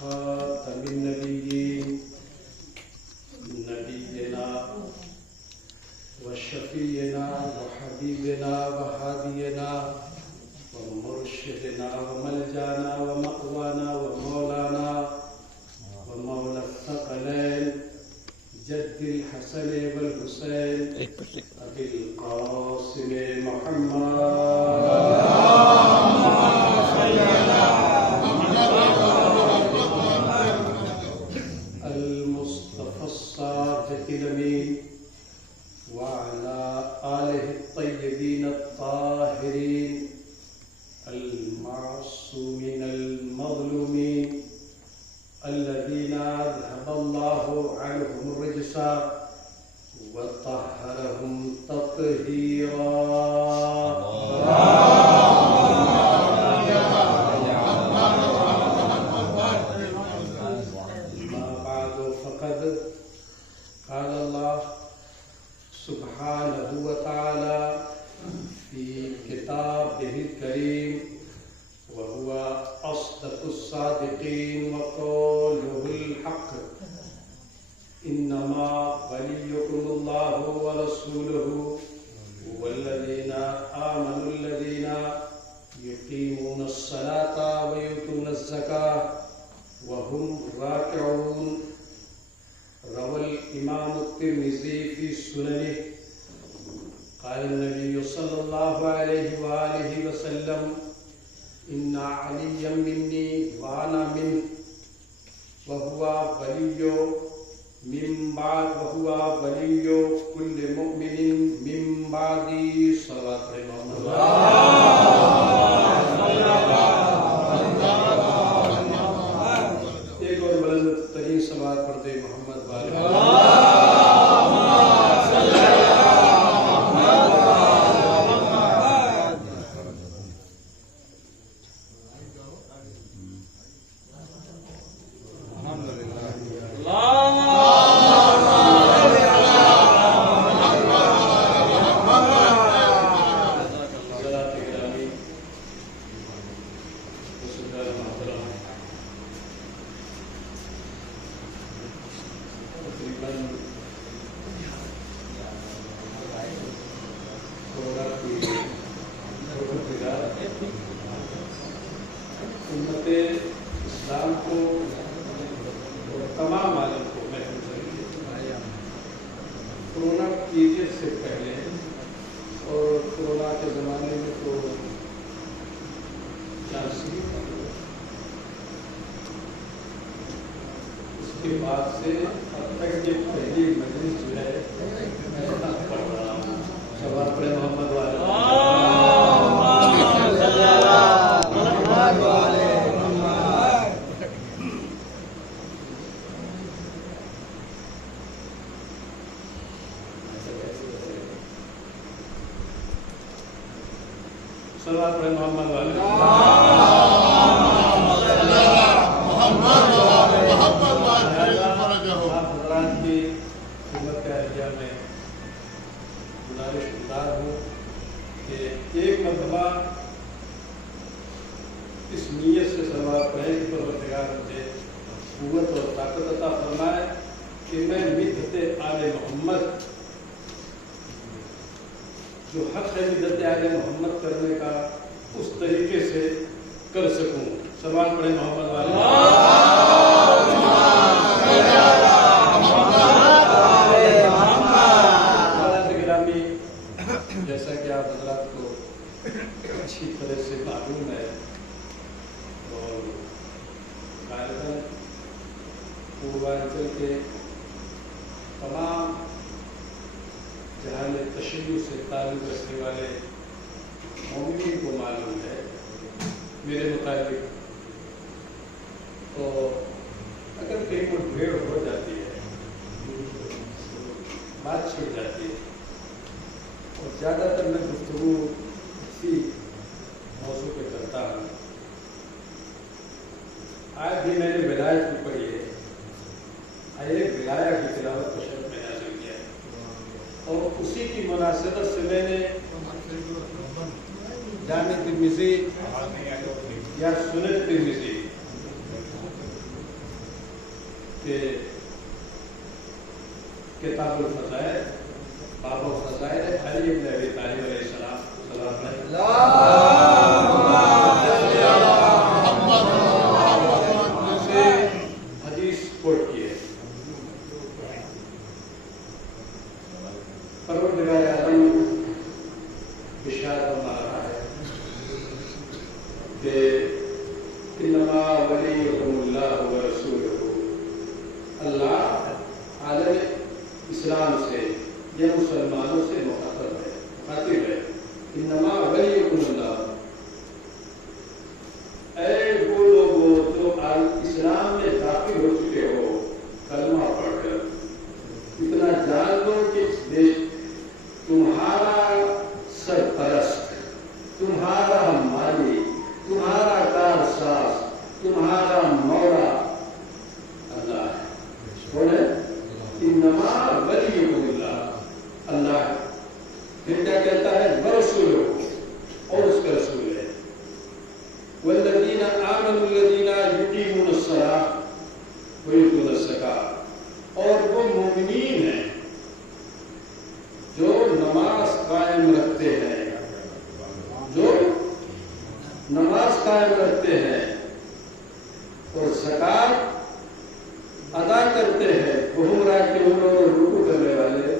خاتم النبيين نبينا وشفينا وحبيبنا وهادينا ومرشدنا وملجانا ومأوانا ومولانا ومولى الثقلين جد الحسن والحسين أبي القاسم محمد المصطفى الصادق الأمين وعلى آله الطيبين الطاهرين المعصومين المظلومين الذين أذهب الله عنهم الرجس وطهرهم تطهيرا. أما بعد فقد قال الله سبحانه وتعالى في كتابه الكريم وهو أصدق الصادقين وقوله الحق إنما وليكم الله ورسوله والذين آمنوا الذين يقيمون الصلاة ويؤتون الزكاة وهم راكعون. روى الإمام الترمذي في سننه قال النبي صلى الله عليه وآله وسلم إن عليا مني وأنا منه وهو ولي كل مؤمن من بعدي. صلوات ایک اور بلند ترین صلوات پڑھتے محمد والے امت اسلام کو اور تمام عالم کو محفوظ رکھے. کورونا پیریڈ سے پہلے اور کورونا کے زمانے میں تو اس کے بعد سے اب تک یہ پہلی مجلس جو ہے میں پڑھ رہا ہوں. سوال پڑھے محمد والے صلوات پڑھے محمد والے حضرات کی خدمت عالیہ میں گزارش گزار ہوں کہ ایک مرتبہ اس نیت سے صلوات پڑھیں کہ پروردگار مجھے قوت اور طاقت عطا فرمائے کہ میں مدحت آل محمد جو حق ہے مدحت آل محمد کرنے کا اس طریقے سے کر سکوں. صلوات پڑھیں محمد والے گرامی. جیسا کہ آپ حضرات کو اچھی طرح سے معلوم ہے اور غالباً پورانچل کے تمام جہان تشیع سے تعلق رکھنے والے مومنین کو معلوم ہے میرے مطابق. تو اگر کہیں کوئی بھیڑ ہو جاتی ہے بات چھڑ جاتی ہے اور زیادہ تر میں گفتگو اسی موضوع پہ کرتا ہوں. آج بھی میں نے ولایت کو پڑھی ہے. ایک ولایہ کی تلاوت کا شرط میں نازل کیا ہے اور اسی کی مناسبت سے میں نے جامع ترمذی یا سنن ترمذی کہ کتاب الفضائل باب الفضائل علی ابن ابی طالب علیہ السلام سے حدیث کوٹ کی ہے. پروردگار عالم ارشاد فرما رہا ہے کہ انما ولیکم اللہ ورسولہ. اللہ عالم اسلام سے یا مسلمانوں سے مخاطب ہے. انما ولیکم اللہ، اے وہ لوگوں جو اسلام میں داخل ہو چکے ہو کلمہ پڑھ کر، اتنا جان لو کہ تمہارا سرپرست، تمہارا مالک، تمہارا کارساز، تمہارا مولا اللہ ہے. کون ہے؟ انما ولیکم اللہ، اللہ ہے. پھر کیا کہتا ہے؟ ورسولہ، اور اس کا رسول ہے. والذین آمنوا الذین یقیمون الصلاۃ ویؤتون الزکاۃ، اور وہ مومنین ہیں جو نماز قائم رکھتے ہیں، جو نماز قائم رکھتے ہیں اور زکوٰۃ ادا کرتے ہیں. وہم راکعون، اور رکوع کرنے والے.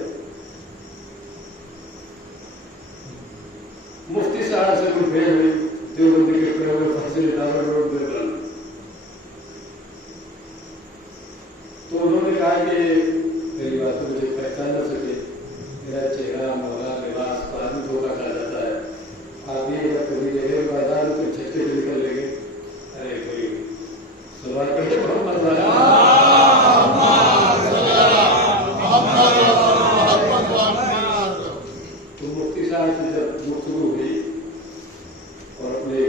مفتی صاحب سے کوئی بھیج ہوئی دیوبند کے کھڑے ہوئے فضل ڈاور روڈ پہ بند، تو انہوں نے کہا کہ میری بات تو مجھے پہچان نہ سکے، میرا چہرہ مولا لباس تو آدمی دھوکہ کھا جاتا ہے. آپ یہ اگر کبھی دیکھے بازار میں چھکے سے نکل لیں گے، ارے کوئی سوال کرتے بہت مزہ آیا. تو مفتی صاحب سے جب گفتگو ہوئی اور اپنے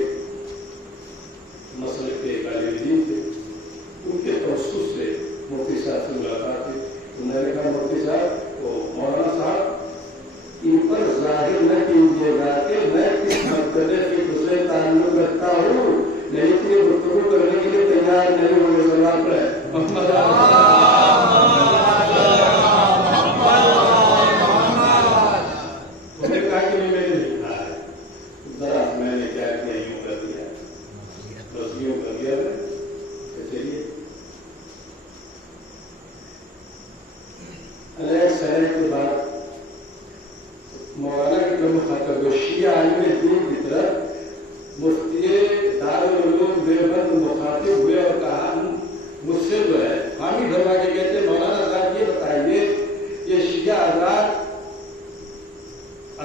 مسئلے کے طالب علم تھے، ان کے توسط سے مفتی صاحب سے ملاقات ہوئی. انہوں نے کہا مفتی صاحب وہ مولانا صاحب ان پر ظاہر نہ کیجیے گا کہ میں کس مرتبے کی دوسرے تعلق رکھتا ہوں، نہیں کہ گفتگو کرنے کے لیے تیار نہیں ہونے سے بات ہے. تو نے کہا کہ میں نے نہیں کہا ہے، ذرا میں نے کیا کیا یوں کر دیا، بس یوں کر دیا. میں چلیے علیہ السلام کے بعد مولانا کی جو مخاطب شیعہ عالم دین کی طرف مفتی دارالعلوم دیوبند مخاطب ہوئے اور کہا مجھ سے جو ہے حامی بھروا کے کہتے ہیں مولانا صاحب یہ بتائیے یہ شیعہ حضرات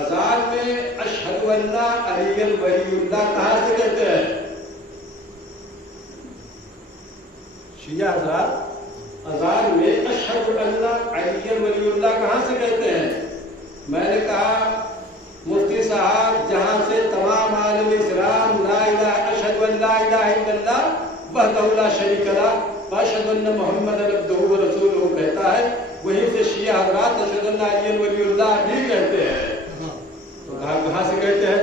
اذان میں اشہد ان علی ولی اللہ کہاں سے کہتے ہیں؟ شیعہ حضرات اذان میں اشہد ان علی ولی اللہ کہاں سے کہتے ہیں؟ میں نے کہا مفتی صاحب جہاں سے تمام عالم اسلام لا الہ اشہد ان لا الہ الا اللہ وحدہ لا شریک لہ واشہد ان محمد عبدہ ورسولہ کہتا ہے، وہیں سے شیعہ حضرات اشہد ان علی ولی اللہ بھی کہتے ہیں. تو کہاں سے کہتے ہیں؟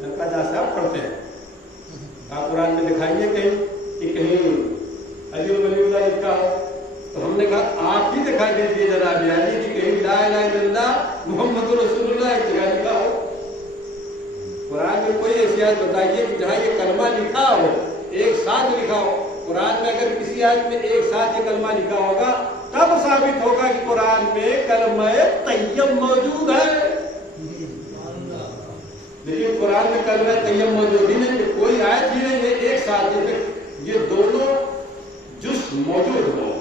میں نے کہا جہاں سے آپ پڑھتے ہیں. کہا قرآن میں دکھائیے کہیں کہ کہیں علی ولی اللہ لکھا ہو. تو ہم نے کہا آپ ہی دکھا دیجیے جناب علی کہ کہیں لا الہ الا اللہ محمد رسول اللہ ایک جگہ لکھا ہو. قرآن میں کوئی ایسی آیت بتائیے کہ جہاں یہ کلمہ لکھا ہو، ایک ساتھ لکھا ہو. قرآن میں اگر کسی آیت میں ایک ساتھ یہ کلمہ لکھا ہوگا تب ثابت ہوگا کہ قرآن میں کلمہ طیب موجود ہے. لیکن قرآن میں کلمہ طیب موجود ہی نہیں، کوئی آیت ہی نہیں ہے ایک ساتھ یہ دونوں جز موجود ہو.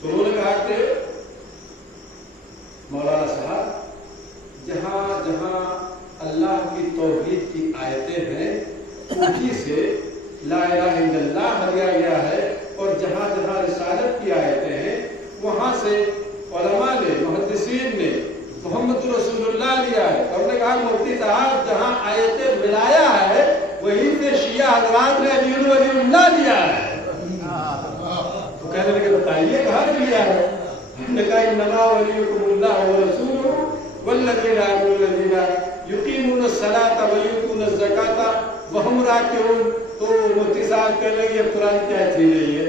تو انہوں نے کہا کہ مولانا صاحب جہاں جہاں اللہ کی توحید کی آیتیں ہیں انہی سے لا الہ الا اللہ لیا گیا ہے، اور جہاں جہاں رسالت کی آیتیں ہیں وہاں سے علماء نے محدثین نے محمد رسول اللہ لیا ہے. اور نے کہا مفتی صاحب جہاں آیتیں ملایا ہے وہیں سے شیعہ حضرات نے علی ولی اللہ لیا ہے. تو کہنے لگے بتائیے کہاں سے لیا ہے؟ ہم نے کہا انما ولیکم اللہ ورسولہ والذین آمنوا الذین یقیمون الصلاۃ ویؤتون الزکاۃ وہم راکعون. تو مفتی صاحب کہنے لگے یہ قرآن کی آیت ہی نہیں ہے.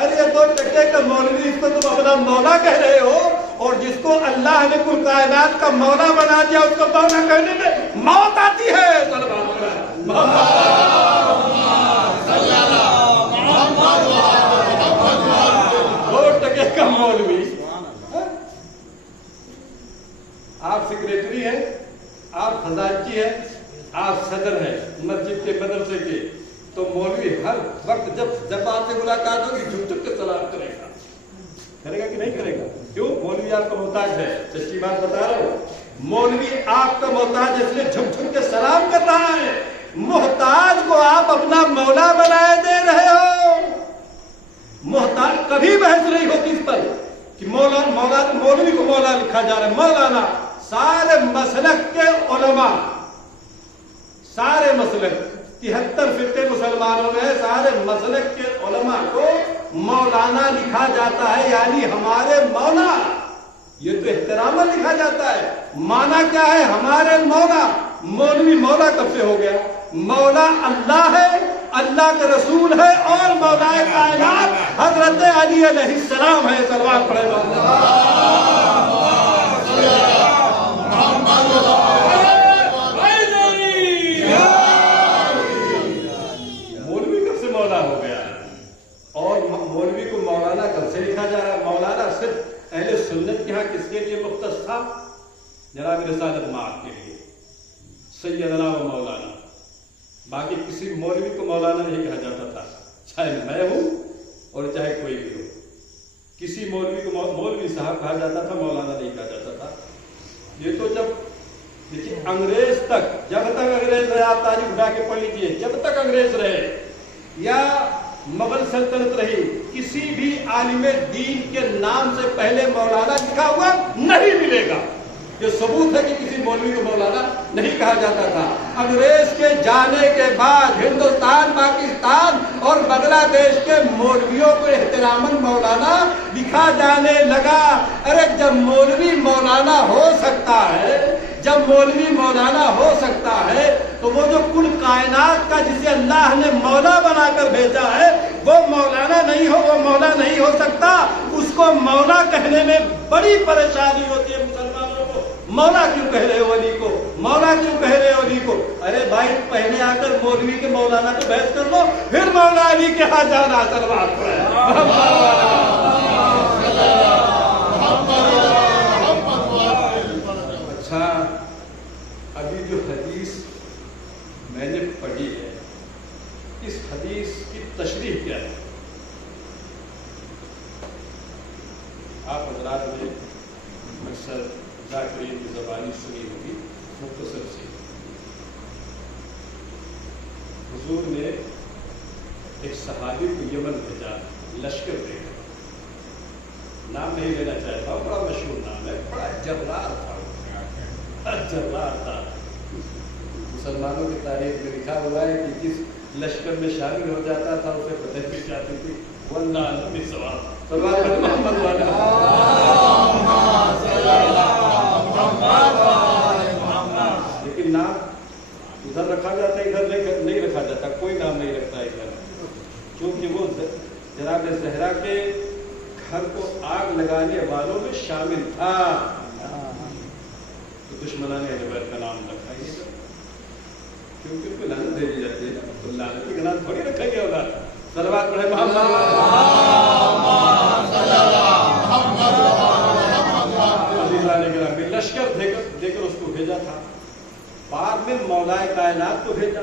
ارے یہ 2 ٹکے کا مولوی، اس کو تم اپنا مولا کہہ رہے ہو، اور جس کو اللہ نے کل کائنات کا مولا بنا دیا اس کو مولا کہنے میں موت آتی ہے۔ 2 ٹکے کا مولوی، آپ سیکریٹری ہیں، آپ خزانچی ہیں، آپ صدر ہیں مسجد کے مدرسے کے، تو مولوی ہر وقت جب آپ سے ملاقات ہوگی جھک جھک کے سلام کرے گا کہ نہیں کرے گا؟ کیوں؟ مولوی آپ کا محتاج ہے، سچی بات بتا رہا ہوں، مولوی آپ کا محتاج ہے، اس لیے جھک جھک کے سلام کر رہا ہے۔ محتاج کو آپ اپنا مولا بنائے دے رہے ہو۔ محتاج کبھی بحث نہیں ہوتی اس پر کہ مولوی کو مولا لکھا جا رہا ہے، مولانا۔ سارے مسلک کے علماء، سارے مسلک 73 فرقے مسلمانوں میں سارے مسلک کے علماء کو مولانا لکھا جاتا ہے، یعنی ہمارے مولا۔ یہ تو احترام لکھا جاتا ہے۔ مانا کیا ہے؟ ہمارے مولا۔ مولوی مولا کب سے ہو گیا؟ مولا اللہ ہے، اللہ کے رسول ہے، اور مولا کائنات حضرت علی علیہ السلام ہے۔ صلوات پڑھے مولوی کب سے مولا ہو گیا؟ اور مولوی کو مولانا کب سے لکھا جا رہا ہے؟ مولانا صرف اہل سنت کے ہاں کس کے لیے مختص تھا؟ جناب رسالت مآب کے لیے، سیدنا و مولانا۔ باقی کسی مولوی کو مولانا نہیں کہا جاتا تھا، چاہے میں ہوں اور چاہے کوئی بھی ہو۔ کسی مولوی کو مولوی صاحب کہا جاتا تھا، مولانا نہیں کہا جاتا تھا۔ یہ تو جب دیکھیے انگریز تک، جب تک انگریز رہے، آپ تاریخ اٹھا کے پڑھ لیجیے، جب تک انگریز رہے یا مغل سلطنت رہی، کسی بھی عالم دین کے نام سے پہلے مولانا لکھا ہوا نہیں ملے گا۔ یہ ثبوت ہے کہ کسی مولوی کو مولانا نہیں کہا جاتا تھا۔ انگریز کے جانے کے بعد ہندوستان، پاکستان اور بنگلہ دیش کے مولویوں کو احتراماً مولانا لکھا جانے لگا۔ ارے جب مولوی مولانا ہو سکتا ہے، جب مولوی مولانا ہو سکتا ہے، تو وہ جو کل کائنات کا جسے اللہ نے مولا بنا کر بھیجا ہے، وہ مولانا نہیں ہو، وہ مولا نہیں ہو سکتا۔ اس کو مولا کہنے میں بڑی پریشانی ہوتی ہے مسلمانوں کو۔ مولا کیوں کہہ رہے ہو علی کو؟ مولا کیوں کہہ رہے ہو علی کو؟ ارے بھائی پہلے آ کر مولوی کے مولانا کو بحث کر لو، پھر مولا علی کے ہاں جانا۔ صلوات پڑھیں۔ اچھا، ابھی جو حدیث میں نے پڑھی ہے، اس حدیث کی تشریح کیا ہے؟ آپ حضرات نے اکثر ذاکرین کی زبانی سنی ہوگی، مختصر سی۔ حضور نے ایک صحابی کو یمن بھیجا، لشکر دے کر، نام نہیں لینا چاہتا ہوں، بڑا مشہور نام ہے، بڑا جرار تھا، جرار تھا۔ مسلمانوں کی تاریخ میں لکھا ہوا ہے کہ جس لشکر میں شامل ہو جاتا تھا اسے فتح بھی جاتی تھی۔ واللہ نبی سوال محمد والا، لیکن نام ادھر رکھا جاتا ہے، ادھر نہیں رکھا جاتا، کوئی نام نہیں رکھتا ادھر، کیونکہ وہ جناب زہرا کے گھر کو آگ لگانے والوں میں شامل تھا، تو دشمنان اہل بیت کا نام رکھا ہی ہے، کیونکہ اس کو لعنت دے دی جاتی ہے، تو لعنت کی گناہ تھوڑی رکھا گیا ہوگا۔ صلوات پڑھے محمد۔ لشکر دے کر اس کو بھیجا تھا، بعد میں مولا کائنات کو بھیجا۔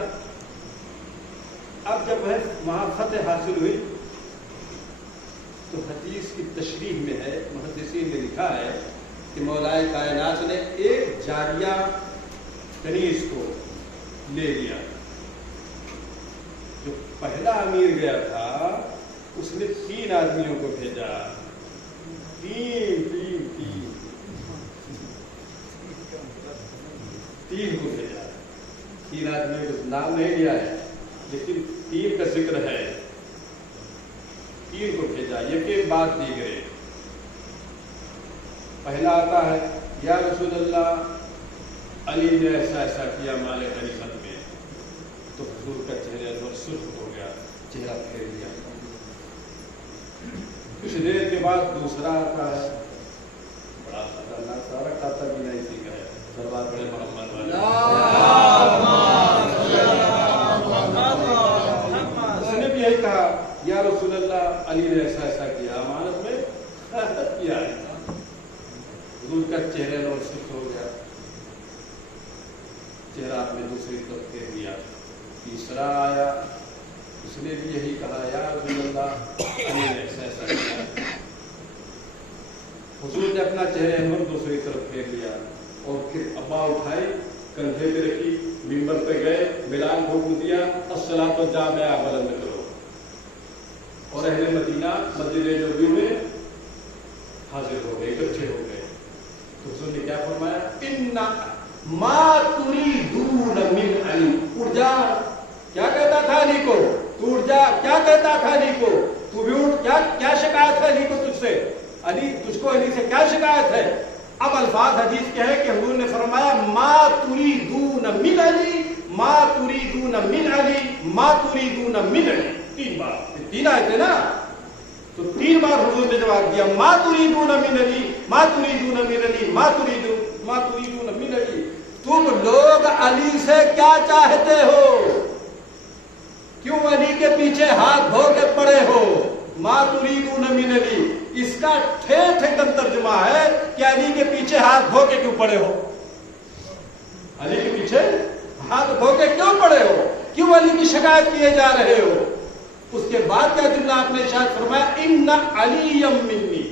اب جب وہاں فتح حاصل ہوئی تو حدیث کی تشریح میں ہے، محدثین نے لکھا ہے کہ مولا کائنات نے ایک جاریہ کنیز کو لے لیا۔ جو پہلا امیر گیا تھا اس نے 3 آدمیوں کو بھیجا، تین کو بھیجا، 3 آدمیوں کو نام نہیں لیا ہے لیکن 3 کا ذکر ہے، 3 کو بھیجا، یقین بات دیگرے۔ پہلا آتا ہے، یا رسول اللہ علی نے ایسا ایسا کیا مال غنیمت میں، تو حضور کا چہرہ سرخ ہو گیا، چہرہ پھیر لیا۔ کچھ دیر کے بعد دوسرا آتا ہے، بڑا خطرناک سا رکھتا تھا بھی نہیں سیکھ ہے، سلوات پڑھے محمد والے، اس نے بھی یہی کہا یا رسول اللہ علی نے ایسا ایسا کیا، امانت میں کیا ہے، حضور کا چہرے نور سکھ ہو گیا، چہرہ آپ نے دوسری طرف پھیر دیا، تیسرا آیا، اس نے بھی یہی کہا یا رسول اللہ علی نے ایسا ایسا کیا، حضور نے اپنا چہرے انور دوسری طرف پھیر لیا اور پھر ابا اٹھائی، کندھے پہ رکھی، منبر پہ گئے، بلال کو حکم دیا الصلاۃ جامعہ بلند کرو، اور اہل مدینہ مسجد نبوی میں حاضر ہو گئے، اکٹھے ہو گئے، تو حضور نے کیا فرمایا ان ما تریدون من علی، اٹھ جا، کیا کہتا تھا علی کو، تو اٹھ جا، کیا کہتا تھا علی کو، تو بھی اٹھ، کیا شکایت ہے علی کو تجھ سے، علی تجھ کو علی سے کیا شکایت ہے؟ اب الفاظ حدیث کے ہیں کہ حضور نے فرمایا ما تریدون من علی، ما تریدون من علی، ما تریدون من علی، تین بار، تین آئے تھے نا، تو تین بار حضور نے جواب دیا ما تریدون من علی، ما تریدون من علی، ما تریدون من علی، تم لوگ علی سے کیا چاہتے ہو، کیوں علی کے پیچھے ہاتھ دھو کے پڑے ہو، ما تریدون من علی، اس کا ٹھیٹھ ایک دم ترجمہ ہے کہ علی کے پیچھے ہاتھ دھو کے کیوں پڑے ہو، علی کے پیچھے ہاتھ دھو کے کیوں پڑے ہو، کیوں علی کی شکایت کیے جا رہے ہو؟ اس کے بعد کیا جملہ آپ نے ارشاد فرمایا ان علی منی،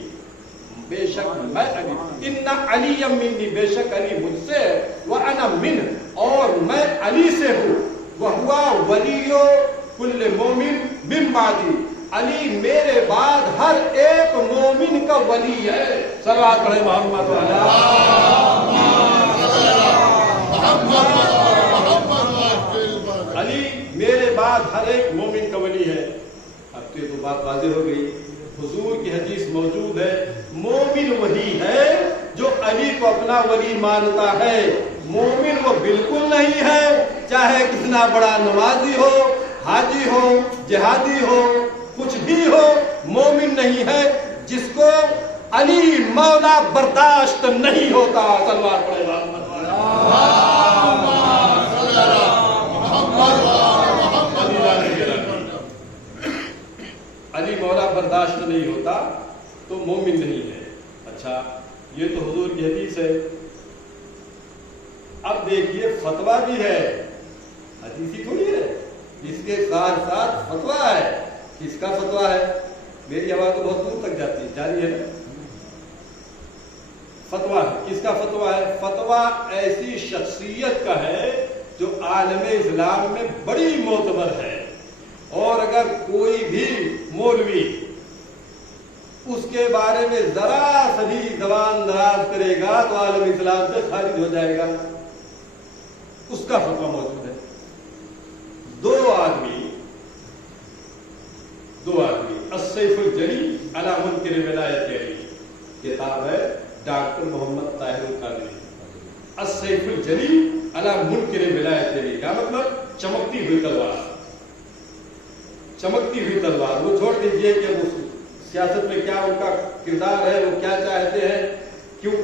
بے شک میں علی، ان علی منی، بے شک علی مجھ سے، وانا من، اور میں علی سے ہوں، وہوا ولی کل مومن من بعدی، علی میرے بعد ہر ایک مومن کا ولی ہے، صلوات پڑھے محمد علی میرے بعد ہر ایک مومن کا ولی ہے۔ اب تو بات واضح ہو گئی، حضور کی حدیث موجود ہے، مومن وہی ہے جو علی کو اپنا ولی مانتا ہے، مومن وہ بالکل نہیں ہے، چاہے کتنا بڑا نمازی ہو، حاجی ہو، جہادی ہو، کچھ بھی ہو، مومن نہیں ہے جس کو علی مولا برداشت نہیں ہوتا، صلوات پڑھے علی مولا برداشت نہیں ہوتا تو مومن نہیں ہے۔ اچھا یہ تو حضور کی حدیث ہے، اب دیکھیے فتویٰ بھی ہے، حدیثی تھوڑی ہے، اس کے ساتھ ساتھ فتویٰ ہے۔ کس کا فتویٰ ہے؟ میری آواز تو بہت دور تک جاتی ہے، جاری ہے نا؟ فتویٰ ہے، کس کا فتویٰ ہے؟ فتویٰ ایسی شخصیت کا ہے جو عالم اسلام میں بڑی معتبر ہے، اور اگر کوئی بھی مولوی اس کے بارے میں ذرا سا بھی زبان دراز کرے گا تو عالم اسلام سے خارج ہو جائے گا، اس کا فتویٰ موجود ہے۔ دو آدمی السیف الجلی علی منکر ولایت علی، کتاب ہے ڈاکٹر محمد طاہر القادری، السیف الجلی علی منکر ولایت علی، کیا مطلب؟ چمکتی ہوئی تلوار، چمکتی ہوئی تلوار۔ وہ چھوڑ دیجئے کہ وہ سیاست میں کیا ان کا کردار ہے، وہ کیا چاہتے ہیں، کیوں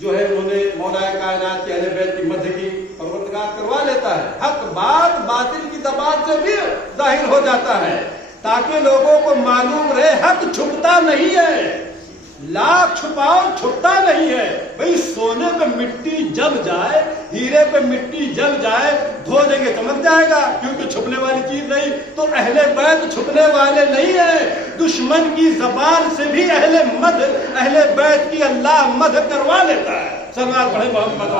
جو ہے انہوں نے مولا کائنات کے اہل بیت کی مدح کی، پروردگار کروا لیتا ہے، حق بات باطل کی زبان سے بھی ظاہر ہو جاتا ہے، تاکہ لوگوں کو معلوم رہے حق چھپتا نہیں ہے، لاکھ چھپاؤ چھپتا نہیں ہے۔ بھئی سونے پہ مٹی جم جائے، ہیرے پہ مٹی جم جائے، دھو دیں گے چمک جائے گا، کیونکہ چھپنے والی چیز نہیں۔ تو اہل بیت چھپنے والے نہیں ہیں، دشمن کی زبان سے بھی اہل بیت کی اللہ مدح کروا لیتا ہے۔ صلوات پڑھے محمد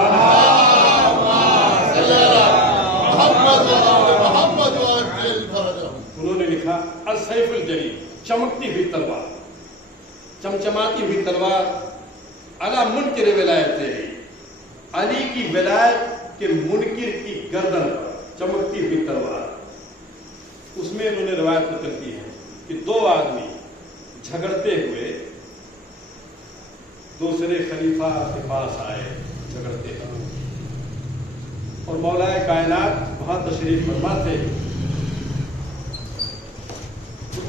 انہوں نے لکھا السیف الجلی، چمکتی ہوئی تلوار، چمچماتی ہوئی تلوار، علی منکر ولایت علی، علی کی ولایت کے منکر کی گردن پر چمکتی ہوئی تلوار۔ اس میں انہوں نے روایت نقل کی ہے کہ دو آدمی جھگڑتے ہوئے دوسرے خلیفہ کے پاس آئے، جھگڑتے ہوئے، اور مولا کائنات وہاں تشریف فرما تھے۔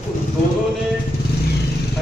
ان دونوں نے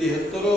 73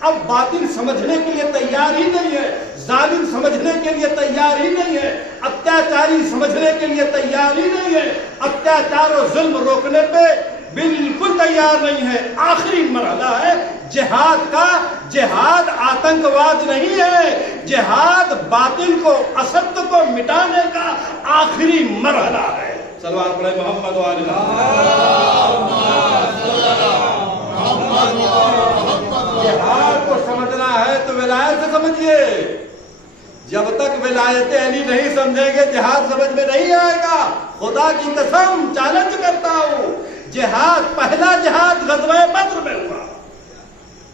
اب باطل سمجھنے کے لیے تیار ہی نہیں ہے، ظالم سمجھنے کے لیے تیار ہی نہیں ہے، اتیاچاری سمجھنے کے لیے تیار ہی نہیں ہے، اتیاچار و ظلم روکنے پہ بالکل تیار نہیں ہے۔ آخری مرحلہ ہے جہاد کا۔ جہاد آتنکواد نہیں ہے، جہاد باطل کو، اسد کو مٹانے کا آخری مرحلہ ہے۔ صلوات پڑھے محمد و آل محمد۔ جہاد کو سمجھنا ہے تو ولایت سے سمجھیے۔ جب تک ولایت علی نہیں سمجھیں گے جہاد سمجھ میں نہیں آئے گا۔ خدا کی قسم چیلنج کرتا ہوں، جہاد، پہلا جہاد غزوہ بدر میں ہوا،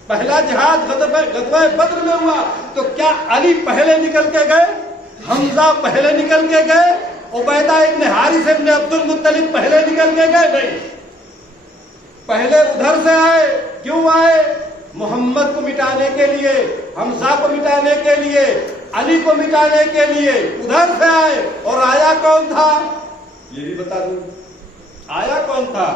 پہلا جہاد غزوہ بدر میں ہوا، تو کیا علی پہلے نکل کے گئے؟ حمزہ پہلے نکل کے گئے؟ عبیدہ ابن حارث ابن عبد المطلب پہلے نکل کے گئے؟ نہیں، پہلے ادھر سے آئے۔ کیوں آئے؟ محمد کو مٹانے کے لیے، حمزہ کو مٹانے کے لیے، علی کو مٹانے کے لیے ادھر سے آئے۔ اور آیا کون تھا یہ بھی بتا دوں، آیا کون تھا؟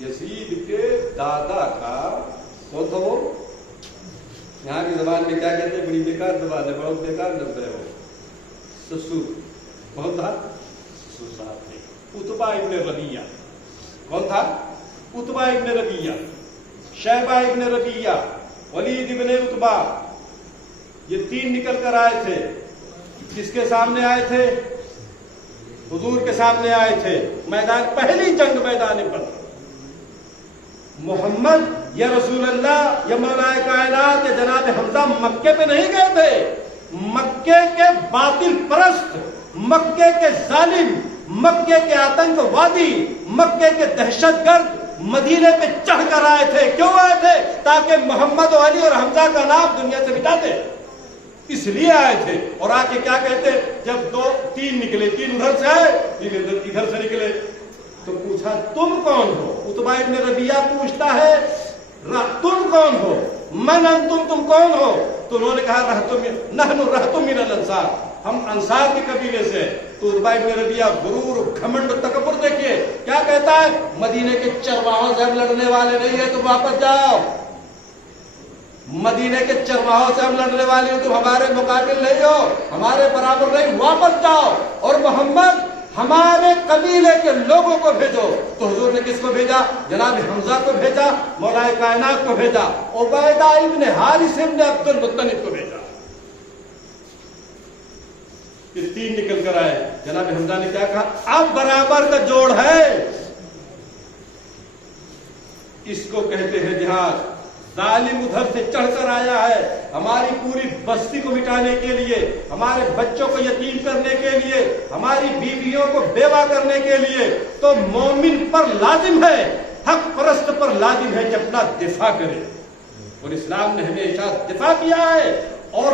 یزید کے دادا کا کون تھا؟ وہ یہاں کی زبان میں کیا کہتے ہیں؟ بڑی بیکار زبان ہے، بہت بیکار لفظ ہے وہ، سسر۔ کون تھا؟ سسر صاحب تھے، عتبہ ابن ربیعہ۔ کون تھا؟ عتبہ ابن ربیعہ، شیبہ ابن ربیعہ، ولید ابن عتبہ، یہ تین نکل کر آئے تھے۔ کس کے سامنے آئے تھے؟ حضور کے سامنے آئے تھے، میدان، پہلی جنگ میدان بدر۔ محمد یا رسول اللہ یا مولا کائنات یا جناب حمزہ مکے پہ نہیں گئے تھے۔ مکے کے باطل پرست، مکے کے ظالم، مکے کے آتنکوادی، مکے کے دہشت گرد مدینے پہ چڑھ کر آئے تھے۔ کیوں آئے تھے؟ تاکہ محمد و علی اور حمزہ کا نام دنیا سے مٹا دے، اس لیے آئے تھے۔ اور آ کے کیا کہتے؟ جب تین نکلے، تین ادھر سے آئے، تین ادھر سے نکلے، تو پوچھا تم کون ہو؟ عتبہ ابن ربیعہ پوچھتا ہے تم کون ہو؟ من انتم، تم کون ہو؟ تو انہوں نے کہا نحن رہت من الانصار، ہم انصار کے قبیلے سے۔ تو عتبہ ابن ربیعہ غرور، گھمنڈ، تکبر دیکھیے کیا کہتا ہے، مدینے کے چرواہوں سے ہم لڑنے والے نہیں ہیں، تم واپس جاؤ۔ مدینے کے چرواہوں سے ہم لڑنے والے ہو، تم ہمارے مقابل نہیں ہو، ہمارے برابر نہیں، واپس جاؤ۔ اور محمد ہمارے قبیلے کے لوگوں کو بھیجو۔ تو حضور نے کس کو بھیجا؟ جناب حمزہ کو بھیجا، مولا کائنات کو بھیجا، عبیدہ ابن حارث ابن عبد المطلب کو بھیجا۔ یہ تین نکل کر آئے۔ جناب حمزہ نے کیا کہا؟ اب برابر کا جوڑ ہے، اس کو کہتے ہیں جہاد۔ ظالم ادھر سے چڑھ کر آیا ہے ہماری پوری بستی کو مٹانے کے لیے، ہمارے بچوں کو یتیم کرنے کے لیے، ہماری بیویوں کو بیوہ کرنے کے لیے۔ تو مومن پر لازم ہے، حق پرست پر لازم ہے کہ اپنا دفاع کرے، اور اسلام نے ہمیشہ دفاع کیا ہے، اور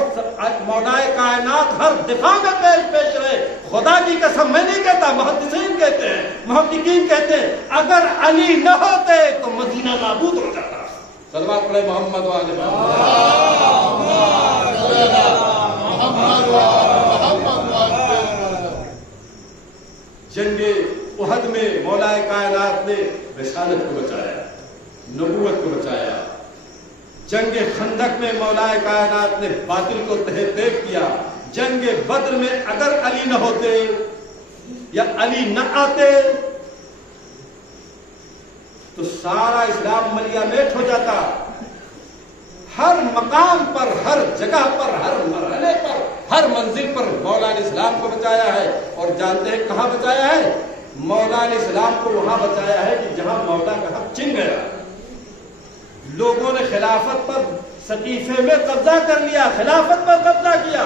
مولا کائنات ہر دفاع میں پیش رہے۔ خدا کی قسم میں نہیں کہتا، محدثین کہتے ہیں، محققین کہتے ہیں، اگر علی نہ ہوتے تو مدینہ نابود ہو جاتا۔ صلوات پڑھے محمد و آل محمد۔ جنگ احد میں مولا کائنات نے رسالت کو بچایا، نبوت کو بچایا۔ جنگ خندق میں مولا کائنات نے باطل کو تہہ تیغ کیا۔ جنگ بدر میں اگر علی نہ ہوتے یا علی نہ آتے تو سارا اسلام ملیا میٹ ہو جاتا۔ ہر مقام پر، ہر جگہ پر، ہر مرحلے پر، ہر منزل پر مولا نے اسلام کو بچایا ہے۔ اور جانتے ہیں کہاں بچایا ہے؟ مولا نے اسلام کو وہاں بچایا ہے کہ جہاں مولا کا حق چھن گیا۔ لوگوں نے خلافت پر سقیفے میں قبضہ کر لیا، خلافت پر قبضہ کیا،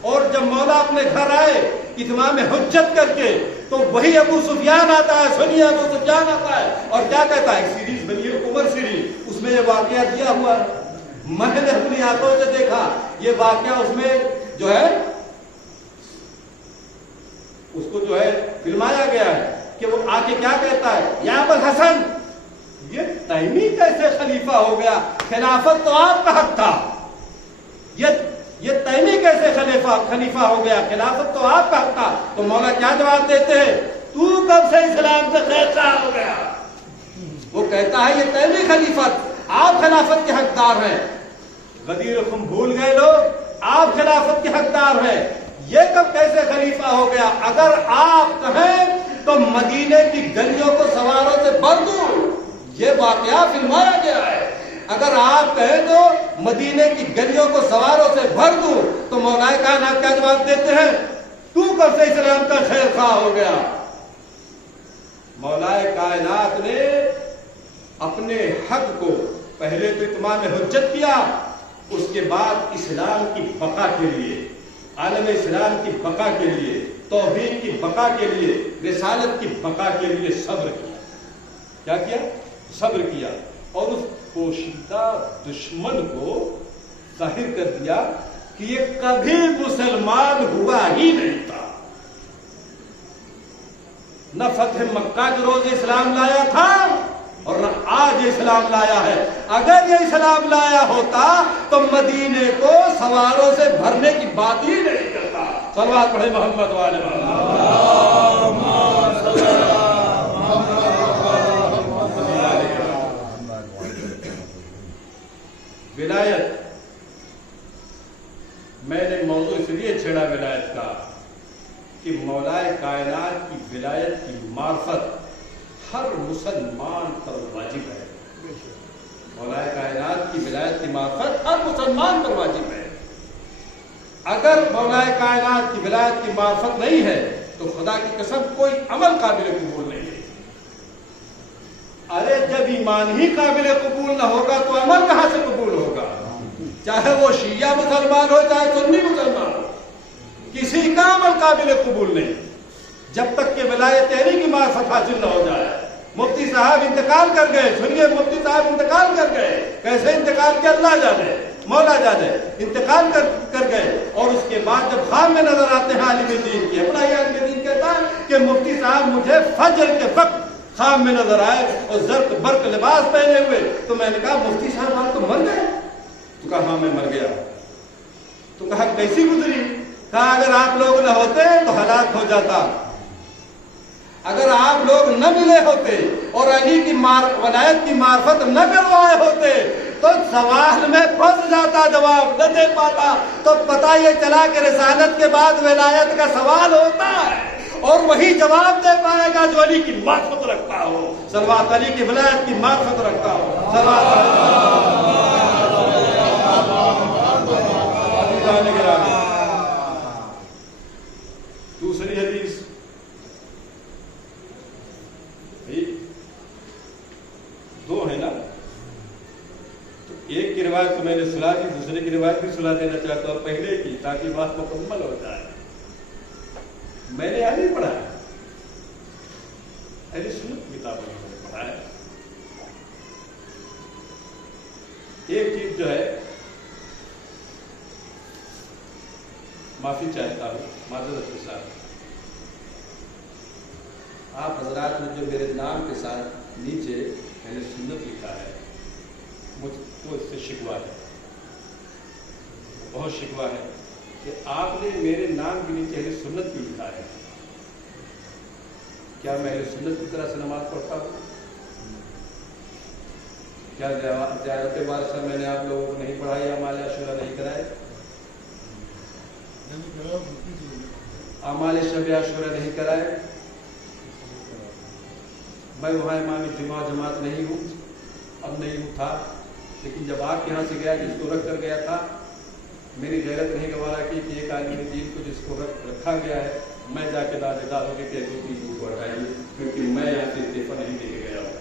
اور جب مولا اپنے گھر آئے اتمام حجت کر کے، تو وہی ابو سفیان آتا ہے، سنیے ابو سفیان آتا ہے اور کیا کہتا ہے؟ ایک سیریز بنی ہے عمر سیریز، اس میں یہ واقعہ دیا ہوا ہے، میں نے اپنی آنکھوں سے دیکھا یہ واقعہ، اس میں جو ہے اس کو جو ہے فلمایا گیا ہے کہ وہ آ کے کیا کہتا ہے، یا ابو الحسن یہ تیمی کیسے خلیفہ ہو گیا؟ خلافت تو آپ کا حق تھا، یہ تیمی کیسے خلیفہ ہو گیا؟ خلافت تو آپ کا حق تھا۔ تو مولا کیا جواب دیتے ہیں؟ تو کب سے اسلام سے خیر خواہ ہو گیا؟ وہ کہتا ہے یہ پہلی خلیفت، آپ خلافت کے حقدار ہیں۔ غدیر خم بھول گئے لوگ، آپ خلافت کے حقدار ہیں، یہ کب کیسے خلیفہ ہو گیا؟ اگر آپ کہیں تو مدینے کی گلیوں کو سواروں سے بھر دوں، یہ واقعہ فلمایا گیا ہے۔ اگر آپ کہیں تو مدینے کی گلیوں کو سواروں سے بھر دوں تو مولا کائنات کیا جواب دیتے ہیں؟ تو کب سے اسلام کا خیر خواہ ہو گیا؟ مولا کائنات نے اپنے حق کو پہلے تو اتمام حجت کیا، اس کے بعد اسلام کی بقا کے لیے، عالم اسلام کی بقا کے لیے، توحید کی بقا کے لیے، رسالت کی بقا کے لیے صبر کیا۔ کیا کیا؟ صبر کیا، اور اس پوشیدہ دشمن کو ظاہر کر دیا کہ یہ کبھی مسلمان ہوا ہی نہیں تھا۔ نہ فتح مکہ کے روز اسلام لایا تھا اور نہ آج اسلام لایا ہے۔ اگر یہ اسلام لایا ہوتا تو مدینے کو سواروں سے بھرنے کی بات ہی نہیں کرتا۔ صلوات پڑھے محمد والے ولایت۔ میں نے موضوع اس لیے چھیڑا ولایت کا کہ مولا کائنات کی ولایت کی معرفت ہر مسلمان پر واجب ہے۔ مولا کائنات کی ولایت کی معرفت ہر مسلمان پر واجب ہے۔ اگر مولا کائنات کی ولایت کی معرفت نہیں ہے تو خدا کی قسم کوئی عمل قابل قبول نہیں ہے۔ ارے جب ایمان ہی قابل قبول نہ ہوگا تو عمل کہاں سے قبول ہوگا؟ چاہے وہ شیعہ مسلمان ہو چاہے سنی مسلمان ہو، کسی کا عمل قابل قبول نہیں جب تک کہ ولایت علی کی معرفت حاصل نہ ہو جائے۔ مفتی صاحب انتقال کر گئے، سنیے، مفتی صاحب انتقال کر گئے، کیسے انتقال کیا اللہ جانے، مولا جانے، انتقال کر گئے، اور اس کے بعد جب خواب میں نظر آتے ہیں عالم دین کی، اپنا یہ عالم دین کہتا ہے کہ مفتی صاحب مجھے فجر کے وقت خواب میں نظر آئے اور زرق برق لباس پہنے ہوئے، تو میں نے کہا مفتی صاحب آپ تو مر گئے؟ تو کہا ہاں میں مر گیا۔ تو کہا کیسی گزری؟ کہا اگر آپ لوگ نہ ہوتے تو ہلاک ہو جاتا، اگر آپ لوگ نہ ملے ہوتے اور علی کی ولایت کی معرفت نہ کروائے ہوتے تو سوال میں پھنس جاتا، جواب نہ دے پاتا، تو پتہ یہ چلا کہ رسالت کے بعد ولایت کا سوال ہوتا ہے، اور وہی جواب دے پائے گا جو علی کی معرفت رکھتا ہو، صلوات علی کی ولایت کی معرفت رکھتا ہو، صلوات دوسری حدیث دو ہے نا، تو ایک کی روایت تو میں نے سنا دی، دوسرے کی روایت بھی سنا دینا چاہتا ہوں پہلے کی، تاکہ بات مکمل ہو جائے۔ میں نے یہاں نہیں پڑھا ہے، اہل سنت کتابوں میں پڑھا ہے۔ ایک چیز جو ہے معافی چاہتا ہوں معذرت کے ساتھ، آپ حضرات نے جو میرے نام کے ساتھ نیچے اہل سنت لکھا ہے، مجھ کو اس سے شکوہ ہے، بہت شکوہ ہے کہ آپ نے میرے نام کے نیچے اہل سنت کیوں لکھا ہے؟ کیا میں اہل سنت کی طرح سے نماز پڑھتا ہوں؟ کیا زیارت بارشہ میں نے آپ لوگوں کو نہیں پڑھائی، اعمال عاشورہ نہیں کرائے، اعمال شب عاشورہ نہیں کرائے؟ میں وہاں امام جماعت نہیں ہوں، اب نہیں ہوں تھا، لیکن جب آپ یہاں سے گیا جس کو رکھ کر گیا تھا، میری غیرت نہیں گوارا کی کہ ایک عالم دین کو جس کو رکھا گیا ہے میں جا کے دادے دادوں کے کہتے ہیں کو ہٹائیے، کیونکہ میں یہاں سے استعفیٰ نہیں دے کے گیا ہوں۔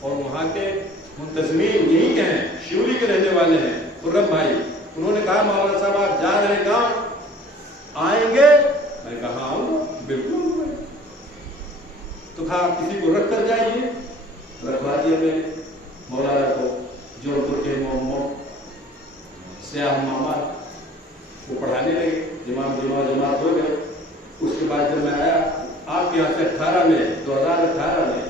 اور وہاں کے منتظمین یہی کے ہیں، شیوری کے رہنے والے ہیں، خرم بھائی، انہوں نے کہا مولانا صاحب آپ جا رہے ہیں کہاں، آئیں گے؟ میں نے کہا آؤں گا، بالکل۔ تو کہا آپ کسی کو رکھ کر جائیے، رکھوا دیا میں نے مولانا کو، جوڑ پور کے سیاہ ماما، وہ پڑھانے لگے، جماعت ہو گئے۔ اس کے بعد جب میں آیا آپ کے یہاں سے 2018 میں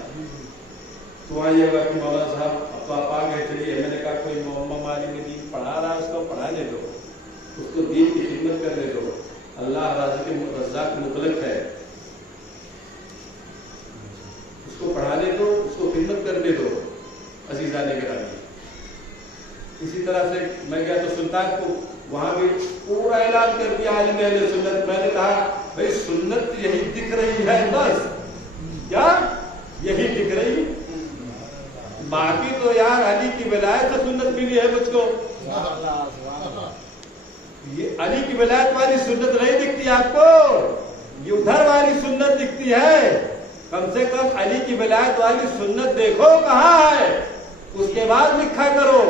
تو وہاں یہ ہوا کہ مولانا صاحب اب تو آپ آ گئے، چلیے، میں نے کہا کوئی محمد عالم دین پڑھا رہا ہے اس کو پڑھانے دو، اس کو دین کی خدمت کرنے دو، اللہ رازق مطلق ہے۔ طرح سے میں گیا تو سلطان کو وہاں بھی پورا اعلان کر دیا عالم اہل سنت. میں نے کہا بھائی سنت یہی دکھ رہی ہے بس, کیا یہی دکھ رہی, باقی تو یار علی کی ولایت سے سنت ملی ہے مجھ کو. یہ علی کی ولایت والی سنت نہیں دکھتی آپ کو, یہ ادھر والی سنت دکھتی ہے. کم سے کم علی کی ولایت والی سنت دیکھو کہاں ہے, اس کے بعد لکھا کرو.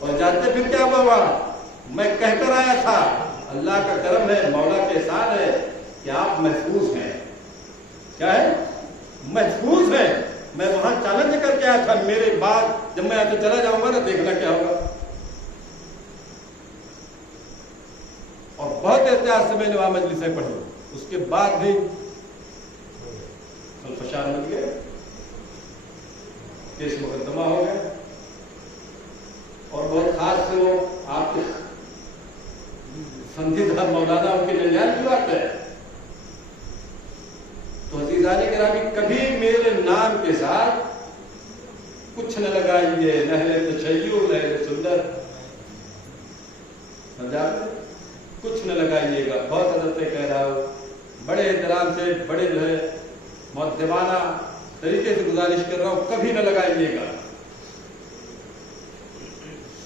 اور جانتے پھر کیا ہوا, میں کہہ کر آیا تھا اللہ کا کرم ہے, مولا کے احسان ہے کہ آپ محفوظ ہیں. کیا ہے, محفوظ ہیں. میں وہاں چیلنج کر کے آیا تھا, میرے بعد جب میں یہاں سے چلا جاؤں گا نا دیکھنا کیا ہوگا. اور بہت احتیاط سے میں نے وہاں مجلسیں پڑھی, اس کے بعد بھی خلفشار بن گئے, کیس مقدمہ ہو گئے. اور بہت خاص سے وہ آپ کے سنجیدہ مولانا ان کے ننیال کی بات ہے. تو عزیزان گرامی کبھی میرے نام کے ساتھ کچھ نہ لگائیے, نہ اہل تشیع نہ اہل سنت, سمجھا, کچھ نہ لگائیے گا. بہت ادب سے کہہ رہا ہوں, بڑے احترام سے, بڑے جو ہے مؤدبانہ طریقے سے گزارش کر رہا ہوں, کبھی نہ لگائیے گا.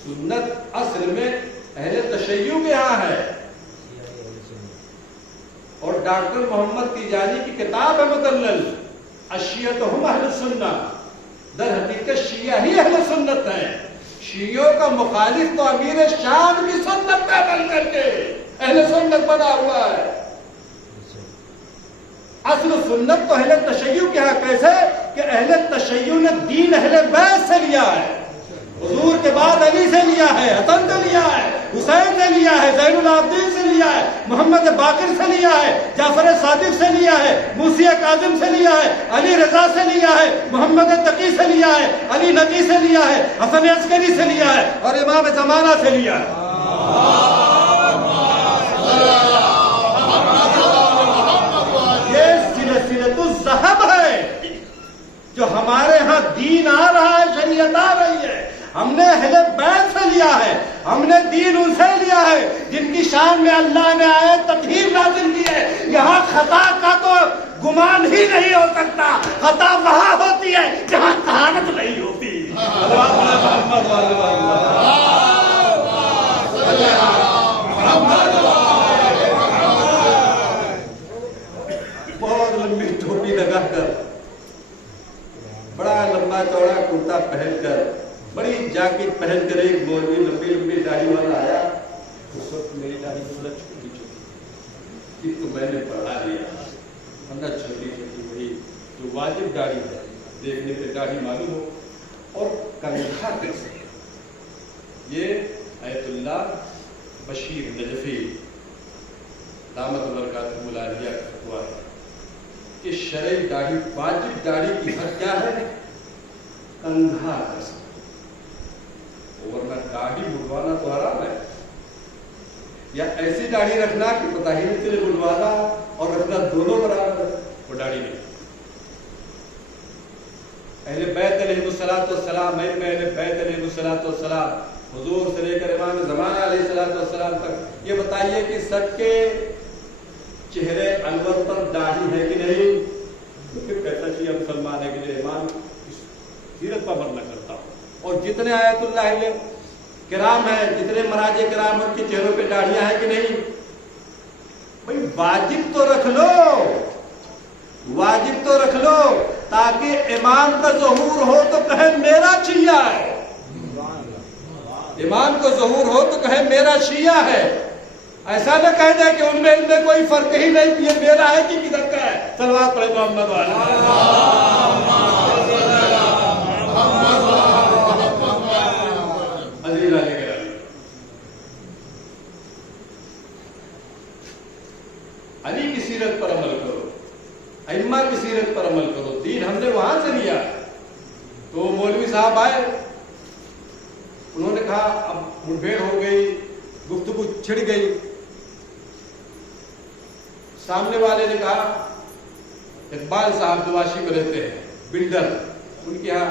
سنت اصل میں اہل تشیع کے یہاں ہے, اور ڈاکٹر محمد تیجانی کی کتاب ہے مدلل, اشیعتہم اہل سنت, در حقیقت شیعہ ہی اہل سنت ہیں. شیعوں کا مخالف تو امیر شام کی سنت پہ عمل کر کے اہل سنت بنا ہوا ہے. اصل سنت تو اہل تشیع کے یہاں کیسے کہ اہل تشیع نے دین اہل بیت سے لیا ہے, حضور کے بعد علی سے لیا ہے, حسن سے لیا ہے, حسین سے لیا ہے, زین العابدین سے لیا ہے, محمد باقر سے لیا ہے, جعفر صادق سے لیا ہے, موسی کاظم سے لیا ہے, علی رضا سے لیا ہے, محمد تقی سے لیا ہے, علی نقی سے لیا ہے, حسن عسکری سے لیا ہے, اور امام زمانہ سے لیا ہے. یہ سلسلۃ الذہب ہے جو ہمارے ہاں دین آ رہا ہے, شریعت آ رہی ہے. ہم نے اہل بیت سے لیا ہے, ہم نے دین ان سے لیا ہے جن کی شان میں اللہ نے آیت تطہیر نازل کی ہے. یہاں خطا کا تو گمان ہی نہیں ہو سکتا, خطا وہاں ہوتی ہے جہاں طہارت نہیں ہوتی. بہت لمبی ٹوپی لگا کر, بڑا لمبا چوڑا کرتا پہن کر, بڑی جاکٹ پہن کر ایک مولوی لمبی لمبی داڑھی والا آیا. اس وقت میری داڑھی بہت چھوٹی چھوٹی, تو میں نے پڑھا لیا, ورنہ چھوٹی چھوٹی بڑی جو واجب داڑھی ہے, دیکھنے پہ داڑھی معلوم ہو, اور کندھا کیسے. یہ آیت اللہ بشیر نجفی دامت برکاتہ العالیہ کا فتویٰ ہے کہ شرعی داڑھی, واجب داڑھی کی حد کیا ہے, کندھا کیسے. ورنہ داڑھی بڑھوانا تو حرام ہے, یا ایسی داڑھی رکھنا کہ پتہ ہی نہیں چلے بڑھوانا اور رکھنا دونوں برابر ہے, وہ داڑھی نہیں. اہل بیت علیہ الصلوۃ والسلام, اہل بیت علیہ الصلوۃ والسلام, حضور سے لے کر امام زمانہ علیہ الصلوۃ والسلام تک, یہ بتائیے کہ سب کے چہرے انور پر داڑھی ہے کہ نہیں؟ پھر کہتا چاہیے مسلمان ہے کہ امام سیرت پر عمل نہ کرتا ہوں. اور جتنے آیت اللہ کرام ہیں, جتنے مراجع کرام, ان کے چہروں پہ داڑھیاں ہیں کہ نہیں؟ بھائی واجب تو رکھ لو, واجب تو رکھ لو, تاکہ امام کا ظہور ہو تو کہے میرا شیعہ ہے, امام کو ظہور ہو تو کہے میرا شیعہ ہے. ایسا نہ کہہ دے کہ ان میں کوئی فرق ہی نہیں, یہ میرا ہے کہ کدھر کا ہے. صلوات پڑھے محمد علی کی سیرت پر عمل کرو, ائمہ کی سیرت پر عمل کرو. دین ہم نے وہاں سے لیا. تو مولوی صاحب آئے, انہوں نے کہا اب مٹبھیڑ ہو گئی, گفتگو چھڑ گئی. سامنے والے نے کہا اقبال صاحب جو واشی میں رہتے ہیں, بلڈر, ان کے یہاں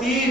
3